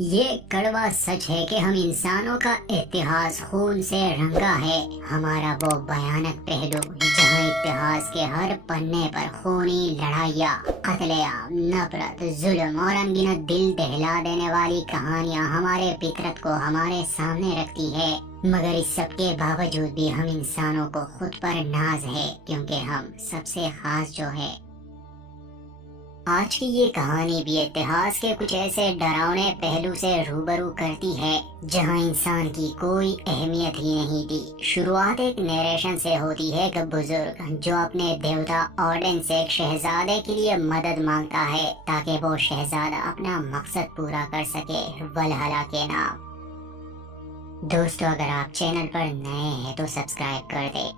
ये कड़वा सच है कि हम इंसानों का इतिहास खून से रंगा है। हमारा वो भयानक पहलू जहाँ इतिहास के हर पन्ने पर खूनी लड़ाइयाँ, कत्लेआम, नफरत, जुल्म और अनगिनत दिल दहला देने वाली कहानियाँ हमारे फितरत को हमारे सामने रखती है। मगर इस सब के बावजूद भी हम इंसानों को खुद पर नाज है, क्योंकि हम सबसे खास जो है। आज की ये कहानी भी इतिहास के कुछ ऐसे डरावने पहलू से रूबरू करती है जहां इंसान की कोई अहमियत ही नहीं थी। शुरुआत एक नरेशन से होती है। एक बुजुर्ग जो अपने देवता ओडिन से एक शहजादे के लिए मदद मांगता है ताकि वो शहजादा अपना मकसद पूरा कर सके, वलहला के नाम। दोस्तों, अगर आप चैनल पर नए हैं तो सब्सक्राइब कर दे।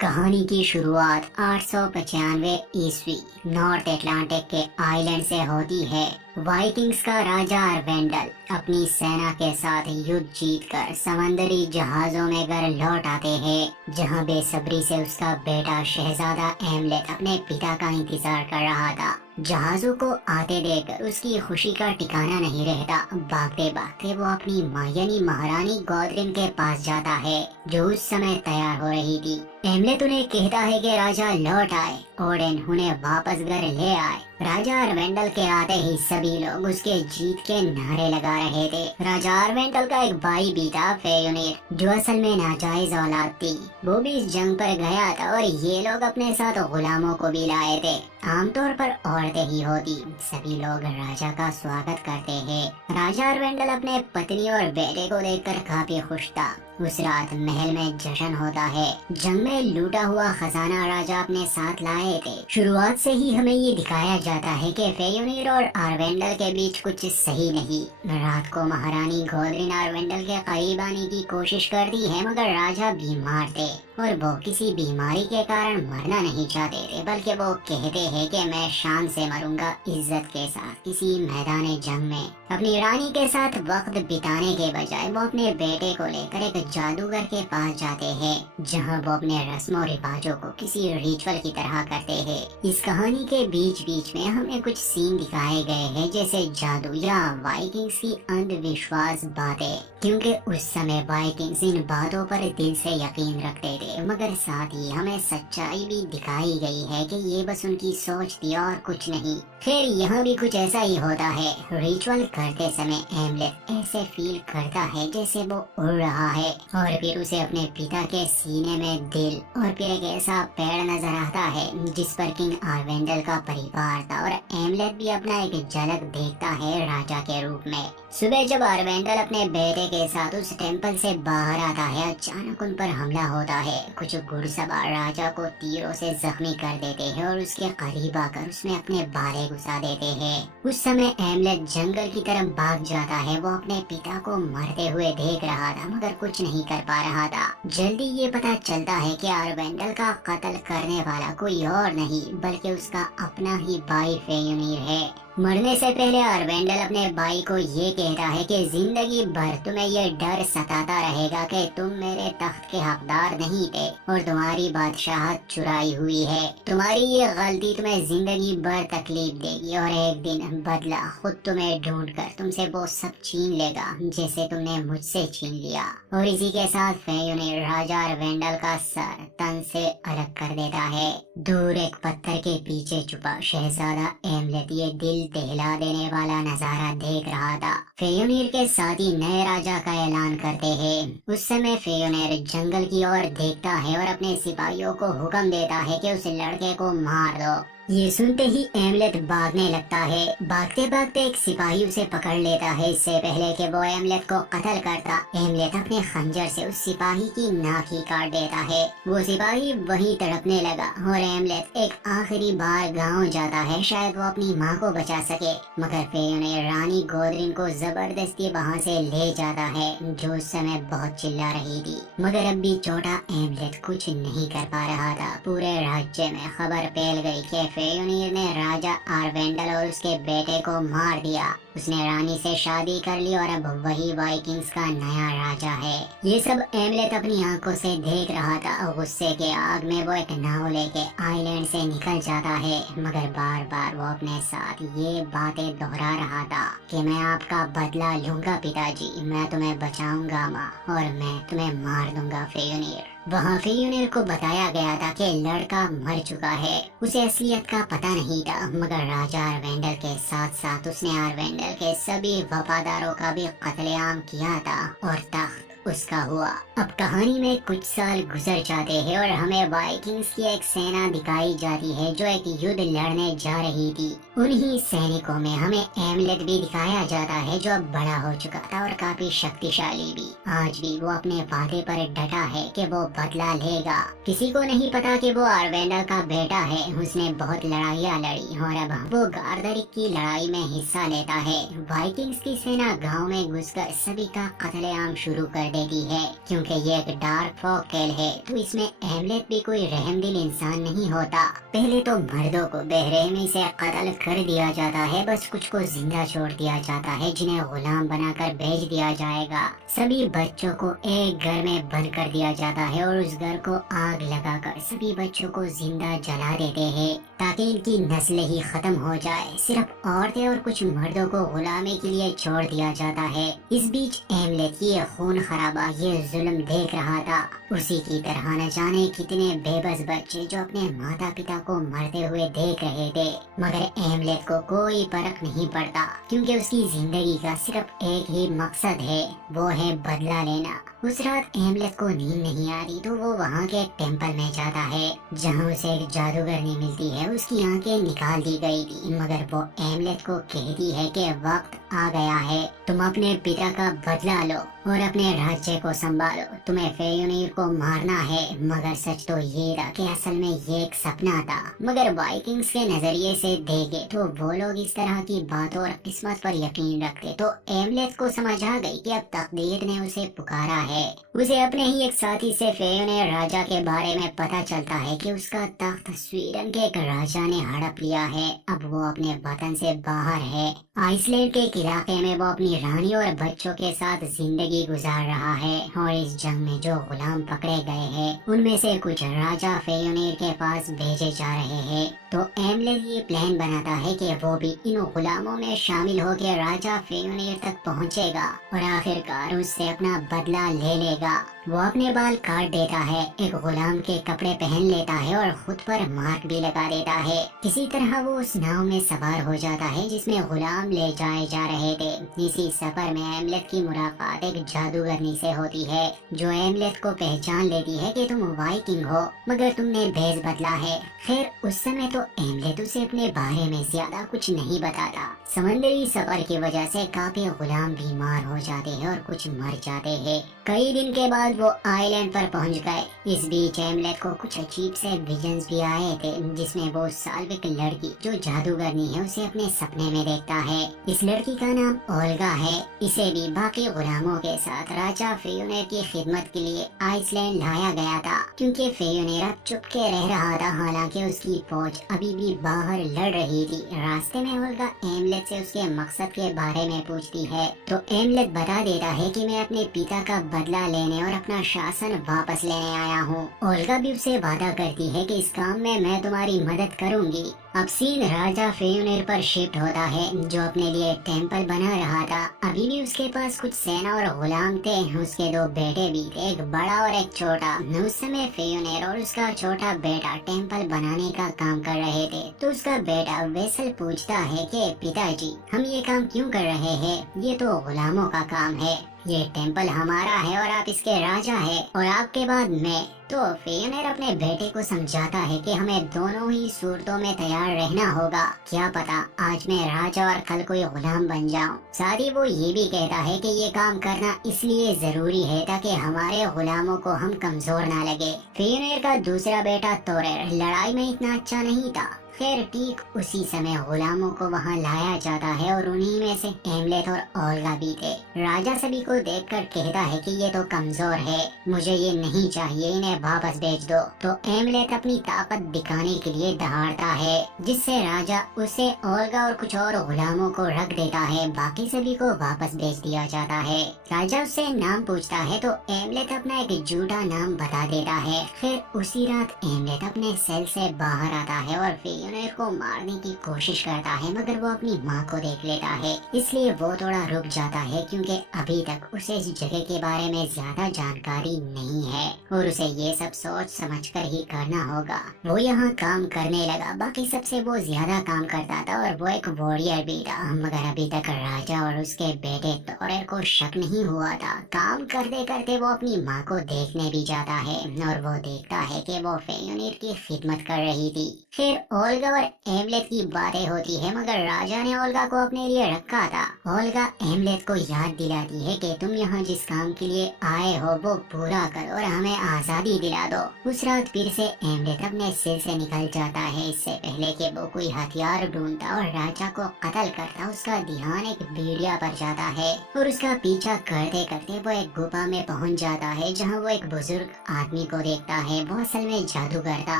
कहानी की शुरुआत 895 ईस्वी नॉर्थ अटलांटिक के आइलैंड से होती है। वाइकिंग्स का राजा अरवेंडल अपनी सेना के साथ युद्ध जीतकर समंदरी जहाजों में घर लौट आते हैं, जहां बेसब्री से उसका बेटा शहजादा एमलेट अपने पिता का इंतजार कर रहा था। जहाजों को आते देखकर उसकी खुशी का ठिकाना नहीं रहता। भागते भागते वो अपनी माँ यानी महारानी गॉडरिन के पास जाता है, जो उस समय तैयार हो रही थी। एमलेट उन्हें कहता है कि राजा लौट आए, ओडिन उन्हें वापस घर ले आए। राजा अरवेंडल के आते ही सभी लोग उसके जीत के नारे लगा रहे थे। राजा अरवेंडल का एक भाई भी था, फेयोनिर, जो असल में नाजायज औलाद थी। वो भी इस जंग पर गया था और ये लोग अपने साथ गुलामों को भी लाए थे। आमतौर पर औरतें ही होती। सभी लोग राजा का स्वागत करते हैं। राजा अरवेंडल अपने पत्नी और बेटे को देखकर काफी खुश था। उस रात महल में जश्न होता है। जंग में लूटा हुआ खजाना राजा अपने साथ लाए थे। शुरुआत से ही हमें ये दिखाया जाता है कि फेयोनिर और अरवेंडल के बीच कुछ सही नहीं। रात को महारानी गॉडरिन अरवेंडल के करीब आने की कोशिश करती है, मगर राजा बीमार थे और वो किसी बीमारी के कारण मरना नहीं चाहते थे, बल्कि वो कहते हैं कि मैं शान से मरूंगा, इज्जत के साथ, किसी मैदान जंग में। अपनी रानी के साथ वक्त बिताने के बजाय वो अपने बेटे को लेकर एक जादूगर के पास जाते हैं, जहां वो अपने रस्मों रिवाजों को किसी रिचुअल की तरह करते हैं। इस कहानी के बीच बीच में हमें कुछ सीन दिखाए गए हैं, जैसे जादू या वाइकिंग्स की अंधविश्वास बातें, क्योंकि उस समय वाइकिंग्स इन बातों पर दिल से यकीन रखते थे। मगर साथ ही हमें सच्चाई भी दिखाई गई है कि ये बस उनकी सोच थी और कुछ नहीं। फिर यहाँ भी कुछ ऐसा ही होता है। रिचुअल करते समय एमलेट ऐसे फील करता है जैसे वो उड़ रहा है, और फिर उसे अपने पिता के सीने में दिल और फिर एक ऐसा पेड़ नजर आता है जिस पर किंग अरवेंडल का परिवार था, और एमलेट भी अपना एक झलक देखता है राजा के रूप में। सुबह जब अरवेंडल अपने बेटे के साथ उस टेम्पल से बाहर आता है, अचानक उन पर हमला होता है। कुछ घुड़सवार राजा को तीरों से जख्मी कर देते हैं और उसके करीब आकर उसमें अपने बाले घुसा देते हैं। उस समय एमलेट जंगल की तरफ भाग जाता है। वो अपने पिता को मरते हुए देख रहा था, मगर कुछ नहीं कर पा रहा था। जल्दी ये पता चलता है कि अरवेंडल का कत्ल करने वाला कोई और नहीं बल्कि उसका अपना ही भाई फेयोनिर है। मरने से पहले अरवेंडल अपने भाई को ये कहता है कि जिंदगी भर तुम्हें ये डर सताता रहेगा कि तुम मेरे तख्त के हकदार नहीं थे और तुम्हारी बादशाहत चुराई हुई है। तुम्हारी ये गलती तुम्हें जिंदगी भर तकलीफ देगी और एक दिन बदला खुद तुम्हें ढूंढ कर तुमसे वो सब छीन लेगा जैसे तुमने मुझसे छीन लिया। और इसी के साथ फेयोनिर राजा अरवेंडल का सर तन से अलग कर देता है। दूर एक पत्थर के पीछे छुपा शहजादा एमलेट ये दिल दहला देने वाला नजारा देख रहा था। फेयोनिर के साथ ही नए राजा का ऐलान करते हैं। उस समय फेयोनिर जंगल की ओर देखता है और अपने सिपाहियों को हुक्म देता है कि उस लड़के को मार दो। ये सुनते ही एमलेट भागने लगता है। भागते भागते एक सिपाही उसे पकड़ लेता है। इससे पहले कि वो एमलेट को कत्ल करता, एमलेट अपने खंजर से उस सिपाही की नाक ही काट देता है। वो सिपाही वहीं तड़पने लगा और एमलेट एक आखिरी बार गांव जाता है, शायद वो अपनी माँ को बचा सके। मगर फेयोनिर रानी गॉडरिन को जबरदस्ती वहाँ से ले जाता है, जो उस समय बहुत चिल्ला रही थी। मगर अब भी छोटा एमलेट कुछ नहीं कर पा रहा था। पूरे राज्य में खबर फैल गई कि फेयोनिर ने राजा आरवेंडल और उसके बेटे को मार दिया। उसने रानी से शादी कर ली और अब वही वाइकिंग्स का नया राजा है। ये सब एमलेट अपनी आंखों से देख रहा था। गुस्से के आग में वो एक नाव लेके आइलैंड से निकल जाता है, मगर बार बार वो अपने साथ ये बातें दोहरा रहा था कि मैं आपका बदला लूंगा पिताजी, मैं तुम्हें बचाऊंगा माँ, और मैं तुम्हें मार दूंगा फेयोनिर। वहाँ फेयोनिर को बताया गया था कि लड़का मर चुका है। उसे असलियत का पता नहीं था, मगर राजा आरवेंडल के साथ साथ उसने आरवेंडल के सभी वफादारों का भी कत्लेआम किया था और तख्त उसका हुआ। अब कहानी में कुछ साल गुजर जाते हैं और हमें वाइकिंग्स की एक सेना दिखाई जाती है जो एक युद्ध लड़ने जा रही थी। उन्हीं सैनिकों में हमें एमलेट भी दिखाया जाता है जो अब बड़ा हो चुका था और काफी शक्तिशाली भी। आज भी वो अपने वादे पर डटा है कि वो बदला लेगा। किसी को नहीं पता कि वो आरवेंडल का बेटा है। उसने बहुत लड़ाइयाँ लड़ी और अब वो गार्दरिक की लड़ाई में हिस्सा लेता है। वाइकिंग्स की सेना गाँव में घुसकर सभी का कत्लेआम शुरू कर देती है। क्योंकि ये एक डार्क फोकटेल है तो इसमें एमलेट भी कोई रहमदिल इंसान नहीं होता। पहले तो मर्दों को बेरहमी से कत्ल कर दिया जाता है, बस कुछ को जिंदा छोड़ दिया जाता है जिन्हें गुलाम बनाकर भेज दिया जाएगा। सभी बच्चों को एक घर में बंद कर दिया जाता है और उस घर को आग लगाकर सभी बच्चों को जिंदा जला देते हैं ताकि इनकी नस्ल ही खत्म हो जाए। सिर्फ औरतें और कुछ मर्दों को गुलामी के लिए छोड़ दिया जाता है। इस बीच एमलेट ये खून खराबा, ये जुल्म देख रहा था। उसी की तरह न जाने कितने बेबस बच्चे जो अपने माता पिता को मरते हुए देख रहे थे, मगर एमलेट को कोई फर्क नहीं पड़ता क्योंकि उसकी जिंदगी का सिर्फ एक ही मकसद है, वो है बदला लेना। उस रात एमलेट को नींद नहीं आ रही तो वो वहाँ के एक टेम्पल में जाता है जहाँ उसे एक जादूगरनी मिलती है। उसकी आंखें निकाल दी गई थी, मगर वो एमलेट को कहती है कि वक्त आ गया है, तुम अपने पिता का बदला लो और अपने राज्य को संभालो। तुम्हें फेयोनिर को मारना है, मगर सच तो ये था कि असल में ये एक सपना था। मगर वाइकिंग्स के नजरिए से देखे तो वो लोग इस तरह की बातों और किस्मत पर यकीन रखते। तो एमलेट को समझ आ गई कि अब तकदीर ने उसे पुकारा है। उसे अपने ही एक साथी से फेयोनिर राजा के बारे में पता चलता है कि उसका तख्त स्वीडन के एक राजा ने हड़प लिया है। अब वो अपने वतन से बाहर है। आइसलैंड के इलाके में वो अपनी रानी और बच्चों के साथ जिंदगी गुजार रहा है और इस जंग में जो गुलाम पकड़े गए हैं उनमें से कुछ राजा फेयोनिर के पास भेजे जा रहे हैं। तो एमलेट ये प्लान बनाता है कि वो भी इन गुलामों में शामिल होकर राजा फेयोनिर तक पहुंचेगा और आखिरकार उससे अपना बदला ले लेगा। वो अपने बाल काट देता है, एक गुलाम के कपड़े पहन लेता है और खुद पर मार्क भी लगा देता है। इसी तरह वो उस नाव में सवार हो जाता है जिसमें गुलाम ले जाए जा रहे थे। इसी सफर में एमलेट की मुलाकात एक जादूगरनी से होती है जो एमलेट को पहचान लेती है कि तुम वाइकिंग हो मगर तुमने भेष बदला है। खैर उस समय तो एमलेट उसे अपने बारे में ज्यादा कुछ नहीं बताता। समंदरी सफर की वजह से काफी गुलाम बीमार हो जाते हैं और कुछ मर जाते हैं। कई दिन के बाद वो आइलैंड पर पहुंच गए। इस बीच एमलेट को कुछ अजीब से विजन्स भी आए थे जिसमें वो साल्विक लड़की जो जादूगरनी है उसे अपने सपने में देखता है। इस लड़की का नाम ओल्गा है। इसे भी बाकी गुलामों के साथ राजा फेयोनिर की खिदमत के लिए आइसलैंड लाया गया था क्योंकि फेयोनिर अब चुपके रह रहा था। हालांकि उसकी फौज अभी भी बाहर लड़ रही थी। रास्ते में ओल्गा एमलेट से उसके मकसद के बारे में पूछती है तो एमलेट बता देता है कि मैं अपने पिता का बदला लेने और अपना शासन वापस लेने आया हूँ। ओल्गा भी उससे वादा करती है कि इस काम में मैं तुम्हारी मदद करूँगी। अब सीन राजा फेयोनिर पर शिफ्ट होता है जो अपने लिए टेम्पल बना रहा था। अभी भी उसके पास कुछ सेना और गुलाम थे। उसके दो बेटे भी थे, एक बड़ा और एक छोटा। उस समय फेयोनिर और उसका छोटा बेटा टेम्पल बनाने का काम कर रहे थे। तो उसका बेटा वेसल पूछता है कि पिताजी हम ये काम क्यों कर रहे हैं, ये तो गुलामों का काम है, ये टेम्पल हमारा है और आप इसके राजा हैं और आपके बाद मैं। तो फेयोनिर अपने बेटे को समझाता है कि हमें दोनों ही सूरतों में तैयार रहना होगा। क्या पता आज मैं राजा और कल कोई गुलाम बन जाऊं। साथ ही वो ये भी कहता है कि ये काम करना इसलिए जरूरी है ताकि हमारे गुलामों को हम कमजोर ना लगे। फेयोनिर का दूसरा बेटा तोरेर लड़ाई में इतना अच्छा नहीं था। खैर ठीक उसी समय गुलामों को वहाँ लाया जाता है और उन्हीं में से एमलेट और ओल्गा भी थे। राजा सभी को देखकर कहता है कि ये तो कमजोर है, मुझे ये नहीं चाहिए, इन्हें वापस भेज दो। तो एमलेट अपनी ताकत दिखाने के लिए दहाड़ता है, जिससे राजा उसे ओल्गा और कुछ और गुलामों को रख देता है। बाकी सभी को वापस भेज दिया जाता है। राजा उससे नाम पूछता है तो एमलेट अपना एक झूठा नाम बता देता है। फिर उसी रात एमलेट अपने सेल से बाहर आता है और फियोनेर को मारने की कोशिश करता है, मगर वो अपनी माँ को देख लेता है, इसलिए वो थोड़ा रुक जाता है क्योंकि अभी तक उसे इस जगह के बारे में ज्यादा जानकारी नहीं है और उसे ये सब सोच समझकर ही करना होगा। वो यहाँ काम करने लगा, बाकी सबसे वो ज्यादा काम करता था और वो एक वॉरियर भी था, मगर अभी तक राजा और उसके बेटे तोरेर को शक नहीं हुआ था। काम करते करते वो अपनी माँ को देखने भी जाता है और वो देखता है कि वो फियोनेर की खिदमत कर रही थी। फिर ओल्गा और एमलेट की बातें होती है, मगर राजा ने ओल्गा को अपने लिए रखा था। ओल्गा एमलेट को याद दिलाती है कि तुम यहाँ जिस काम के लिए आए हो वो पूरा करो और हमें आजादी दिला दो। उस रात फिर से एमलेट अपने सिर से निकल जाता है, इससे पहले कि वो कोई हथियार ढूंढता और राजा को कत्ल करता। उसका ध्यान एक भेड़िया पर जाता है और उसका पीछा करते करते वो एक गुफा में पहुंच जाता है, जहां वो एक बुजुर्ग आदमी को देखता है। वो असल में जादूगर था।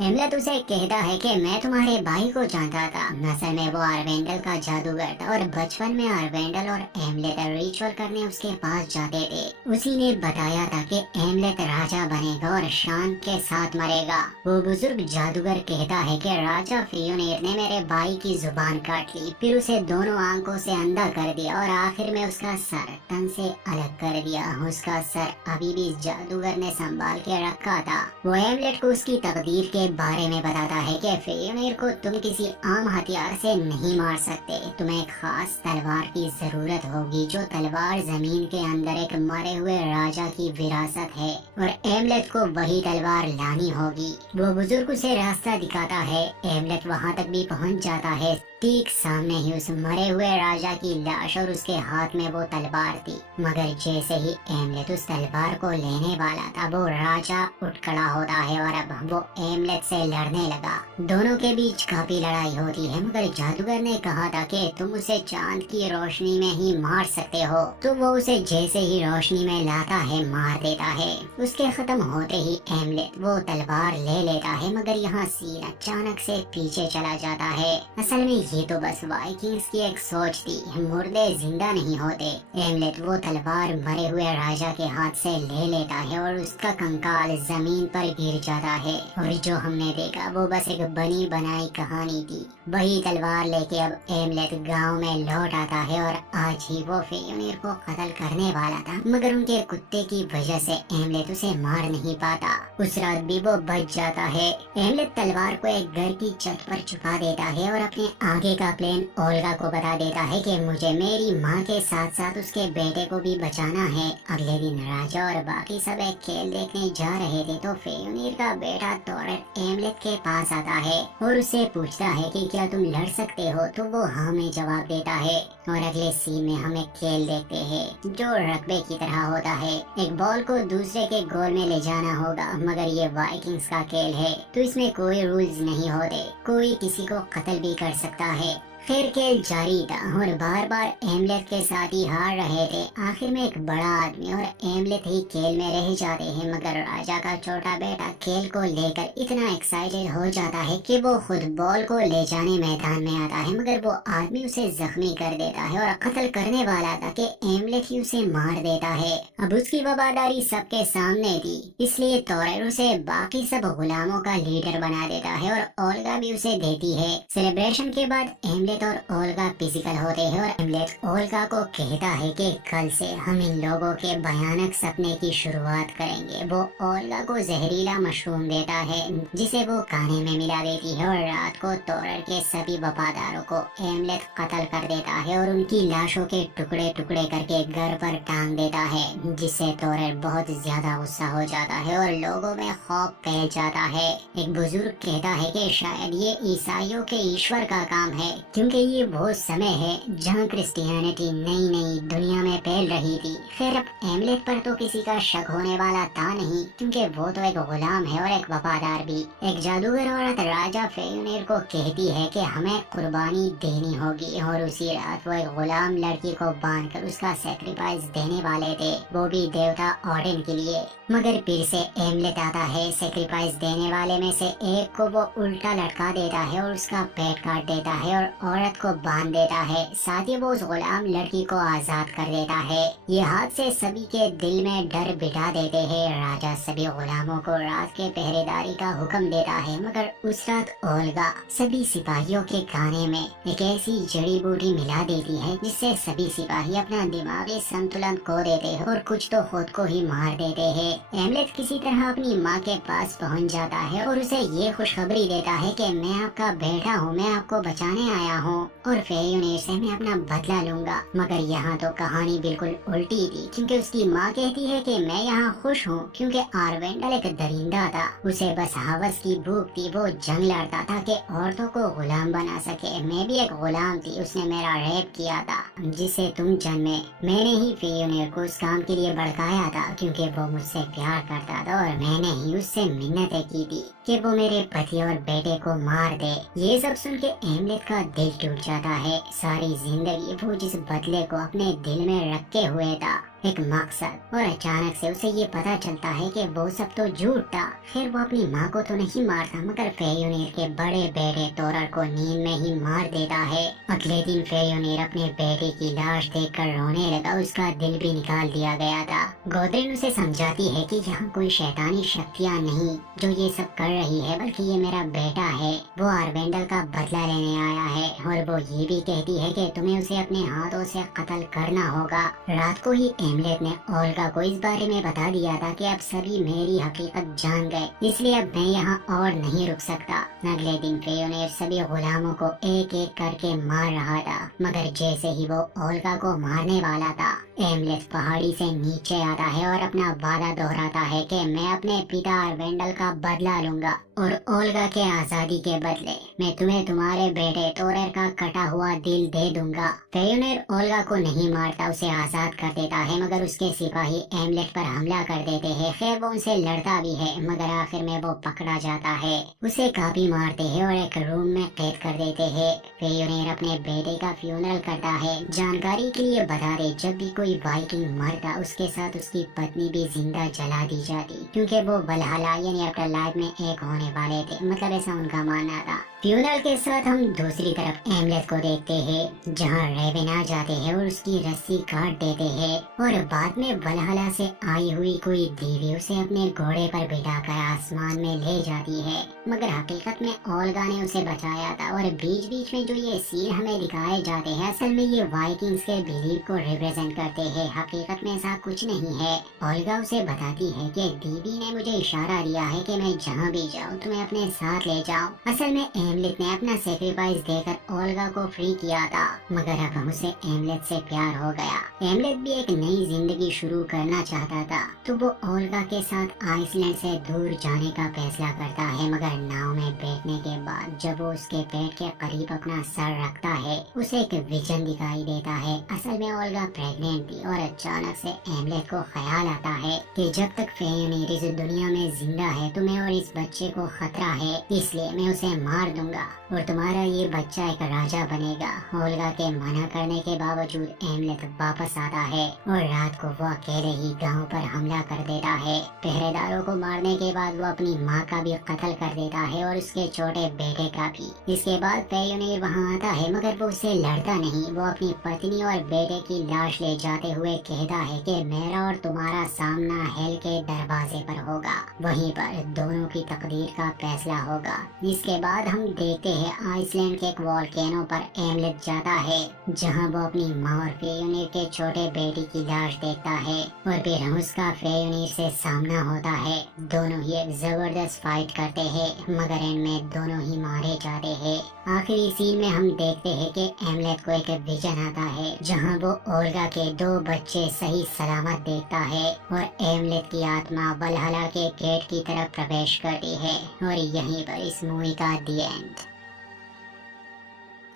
एमलेट उसे कहता है कि मैं तुम्हारे भाई को जानता था, असल में वो आरवेंडल का जादूगर था और बचपन में आरवेंडल और एमलेट रिचुअल करने उसके पास जाते थे। उसी ने बताया था कि एमलेट राजा बनेगा और शान के साथ मरेगा। वो बुजुर्ग जादूगर कहता है कि राजा फियोनेर ने मेरे भाई की जुबान काट ली, फिर उसे दोनों आंखों से अंधा कर दिया और आखिर में उसका सर तन से अलग कर दिया। उसका सर अभी भी जादूगर ने संभाल के रखा था। वो एमलेट को उसकी तकदीर के बारे में बताता है कि फियोनेर को तुम किसी आम हथियार से नहीं मार सकते, तुम्हें एक खास तलवार की जरूरत होगी। जो तलवार जमीन के अंदर एक मरे हुए राजा की विरासत है और एमलेट को वही तलवार लानी होगी। वो बुजुर्ग उसे रास्ता दिखाता है। एमलेट वहाँ तक भी पहुँच जाता है। ठीक सामने ही उस मरे हुए राजा की लाश और उसके हाथ में वो तलवार थी, मगर जैसे ही एमलेट उस तलवार को लेने वाला था वो राजा उठ खड़ा होता है और अब वो एमलेट से लड़ने लगा। दोनों के बीच काफी लड़ाई होती है, मगर जादूगर ने कहा था कि तुम उसे चांद की रोशनी में ही मार सकते हो, तो वो उसे जैसे ही रोशनी में लाता है मार देता है। उसके खत्म होते ही एमलेट वो तलवार ले लेता है, मगर यहाँ सीन अचानक से पीछे चला जाता है। असल में ये तो बस वाइकिंग्स की एक सोच थी, मुर्दे जिंदा नहीं होते। एमलेट वो तलवार मरे हुए राजा के हाथ से ले लेता है और उसका कंकाल जमीन पर गिर जाता है। और जो हमने देखा वो बस एक बनी बनाई कहानी थी। वही तलवार लेके अब एमलेट गांव में लौट आता है और आज ही वो फियोनेर को कत्ल करने वाला था, मगर उनके कुत्ते की वजह से एमलेट उसे मार नहीं पाता। उस रात भी वो बच जाता है। एमलेट तलवार को एक घर की छत पर छुपा देता है और अपने आगे का प्लान ओल्गा को बता देता है कि मुझे मेरी माँ के साथ साथ उसके बेटे को भी बचाना है। अगले दिन राजा और बाकी सब एक खेल देखने जा रहे थे तो फियोनेर का बेटा तोरेर एमलेट के पास आता है और उससे पूछता है कि क्या तुम लड़ सकते हो, तो वो हाँ में जवाब देता है। और अगले सीन में हम एक खेल देखते हैं जो रग्बी की तरह होता है। एक बॉल को दूसरे के गोल में ले जाना होगा, मगर ये वाइकिंग्स का खेल है तो इसमें कोई रूल्स नहीं होते, कोई किसी को कत्ल भी कर सकता है। फिर खेल जारी था और बार बार एमलेट के साथ ही हार रहे थे। आखिर में एक बड़ा आदमी और एमलेट ही खेल में रह जाते हैं, मगर राजा का छोटा बेटा खेल को लेकर इतना एक्साइटेड हो जाता है कि वो खुद बॉल को ले जाने मैदान में आता है, मगर वो आदमी उसे जख्मी कर देता है और कत्ल करने वाला था कि एमलेट ही उसे मार देता है। अब उसकी वफादारी सबके सामने थी, इसलिए तोरेर उसे बाकी सब गुलामों का लीडर बना देता है और ओल्गा भी उसे देती है। सेलिब्रेशन के बाद एमलेट और ओल्गा फिजिकल होते हैं और एमलेट ओल्गा को कहता है कि कल से हम इन लोगों के भयानक सपने की शुरुआत करेंगे। वो ओल्गा को जहरीला मशरूम देता है जिसे वो खाने में मिला देती है और रात को तोरेर के सभी वफादारों को एमलेट कत्ल कर देता है और उनकी लाशों के टुकड़े टुकड़े करके घर पर टांग देता है, जिससे तोरेर बहुत ज्यादा गुस्सा हो जाता है और लोगों में खौफ फैल जाता है। एक बुजुर्ग कहता है कि शायद ये ईसाइयों के ईश्वर का काम है क्योंकि ये वो समय है जहाँ क्रिश्चियनिटी नई नई दुनिया में फैल रही थी। खैर अब एमलेट पर तो किसी का शक होने वाला था नहीं, क्योंकि वो तो एक गुलाम है और एक वफादार भी। एक जादूगर औरत राजा फेयुनेर को कहती है कि हमें कुर्बानी देनी होगी, और उसी रात वो एक गुलाम लड़की को बांधकर उसका सेक्रीफाइस देने वाले थे, वो भी देवता ऑडिन के लिए। मगर फिर से एमलेट आता है, सेक्रीफाइस देने वाले में से एक को वो उल्टा लटका देता है और उसका पेट काट देता है और औरत को बांध देता है। साथ ही वो उस गुलाम लड़की को आजाद कर देता है। ये हादसे सभी के दिल में डर बिठा देते हैं। राजा सभी गुलामों को रात के पहरेदारी का हुक्म देता है, मगर उस रात ओल्गा सभी सिपाहियों के खाने में एक ऐसी जड़ी बूटी मिला देती है जिससे सभी सिपाही अपना दिमागी संतुलन खो देते हैं और कुछ तो खुद को ही मार देते हैं। एमलेट किसी तरह अपनी माँ के पास पहुँच जाता है और उसे ये खुशखबरी देता है कि मैं आपका बेटा हूँ, मैं आपको बचाने आया हूँ और फेयुनेर से मैं अपना बदला लूंगा। मगर यहाँ तो कहानी बिल्कुल उल्टी थी, क्योंकि उसकी माँ कहती है कि मैं यहाँ खुश हूँ क्योंकि आरवेंडल एक दरिंदा था, उसे बस हवस की भूख थी, वो जंग लड़ता था कि औरतों को गुलाम बना सके। मैं भी एक गुलाम थी, उसने मेरा रेप किया था जिसे तुम जन्मे। मैंने ही फेयुनेर को उस काम के लिए भड़काया था क्योंकि वो मुझसे प्यार करता था और मैंने ही उससे मिन्नतें की थी कि वो मेरे पति और बेटे को मार दे। ये सब सुन के एमलेट का दिल टूट जाता है। सारी जिंदगी वो जिस बदले को अपने दिल में रखे हुए था, एक मकसद, और अचानक से उसे ये पता चलता है कि वो सब तो झूठ था। फिर वो अपनी माँ को तो नहीं मारता, मगर फेयुनेर के बड़े बेटे तोरर को नींद में ही मार देता है। अगले दिन फेयुनेर अपने बेटे की लाश देखकर रोने लगा, उसका दिल भी निकाल दिया गया था। गोदरिन उसे समझाती है कि यहाँ कोई शैतानी शक्तियाँ नहीं जो ये सब कर रही है, बल्कि ये मेरा बेटा है, वो आरवेंडल का बदला लेने आया है। और वो ये भी कहती है कि तुम्हें उसे अपने हाथों से कत्ल करना होगा। रात को ही एमलेट ने ओल्गा को इस बारे में बता दिया था कि अब सभी मेरी हकीकत जान गए, इसलिए अब मैं यहाँ और नहीं रुक सकता। अगले दिन फेयुनेर सभी गुलामों को एक एक करके मार रहा था, मगर जैसे ही वो ओल्गा को मारने वाला था, एमलेट पहाड़ी से नीचे आता है और अपना वादा दोहराता है कि मैं अपने पिता आरवेंडल का बदला लूंगा और ओल्गा के आजादी के बदले मैं तुम्हें तुम्हारे बेटे तोरर का कटा हुआ दिल दे दूंगा। फेयुनेर ओल्गा को नहीं मारता, उसे आजाद कर देता है, मगर उसके सिपाही एमलेट पर हमला कर देते हैं। खैर वो उनसे लड़ता भी है, मगर आखिर में वो पकड़ा जाता है, उसे काफी मारते हैं और एक रूम में कैद कर देते हैं। फेयुनेर अपने बेटे का फ्यूनरल करता है। जानकारी के लिए बता दे, जब भी कोई वाइकिंग मरता उसके साथ उसकी पत्नी भी जिंदा जला दी जाती, क्योंकि वो वल्हला यानी आफ्टर लाइफ में एक होने वाले थे, मतलब ऐसा उनका मानना था। फ्यूनरल के साथ हम दूसरी तरफ एमलेट को देखते हैं, जहाँ रेवेना जाते हैं और उसकी रस्सी काट देते हैं और बाद में वल्हला से आई हुई कोई देवी उसे अपने घोड़े पर बिठाकर आसमान में ले जाती है, मगर हकीकत में ओल्गा ने उसे बचाया था। और बीच बीच में जो ये सीन हमें दिखाए जाते हैं, असल में ये वाइकिंग्स के बिलीव को रिप्रेजेंट करते हैं। हकीकत में ऐसा कुछ नहीं है। ओल्गा उसे बताती है कि देवी ने मुझे इशारा दिया है कि मैं जहाँ भी जाऊँ तुम्हें अपने साथ ले जाऊँ। असल में एमलेट ने अपना सेक्रीफाइस देकर ओल्गा को फ्री किया था, मगर अब उसे एमलेट से प्यार हो गया। एमलेट भी एक नई जिंदगी शुरू करना चाहता था, तो वो ओल्गा के साथ आइसलैंड से दूर जाने का फैसला करता है। मगर नाव में बैठने के बाद जब वो उसके पेट के करीब अपना सर रखता है, उसे एक विजन दिखाई देता है। असल में ओल्गा प्रेग्नेंट थी और अचानक से एमलेट को ख्याल आता है कि जब तक फेयुनेर इस दुनिया में जिंदा है तुम्हें और इस बच्चे को खतरा है, इसलिए मैं उसे मार दूंगा और तुम्हारा ये बच्चा एक राजा बनेगा। ओल्गा के मना करने के बावजूद एमलेट वापस आता है और रात को वो अकेले ही गांव पर हमला कर देता है। पहरेदारों को मारने के बाद वो अपनी माँ का भी कत्ल कर देता है और उसके छोटे बेटे का भी। इसके बाद फेयुनेर वहाँ आता है, मगर वो उससे लड़ता नहीं। वो अपनी पत्नी और बेटे की लाश ले जाते हुए कहता है कि मेरा और तुम्हारा सामना हेल के दरवाजे पर होगा, वहीं पर दोनों की तकदीर का फैसला होगा। इसके बाद हम देखते हैं आइसलैंड के एक वोल्केनो पर एमलेट जाता है, जहां वो अपनी माँ और फेयुनेर के छोटे बेटी की लाश देखता है और फिर उसका फेयुनेर से सामना होता है। दोनों ही एक जबरदस्त फाइट करते हैं, मगर एंड में दोनों ही मारे जाते हैं। आखिरी सीन में हम देखते हैं कि एमलेट को एक विजन आता है, जहां वो ओल्गा के 2 बच्चे सही सलामत देखता है और एमलेट की आत्मा वल्हला के गेट की तरफ प्रवेश करती है। और यहीं पर इस मूवी का दी एंड।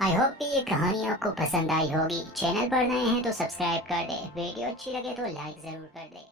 आई होप कि ये कहानी आपको पसंद आई होगी। चैनल पर नए हैं तो सब्सक्राइब कर दे, वीडियो अच्छी लगे तो लाइक जरूर कर दे।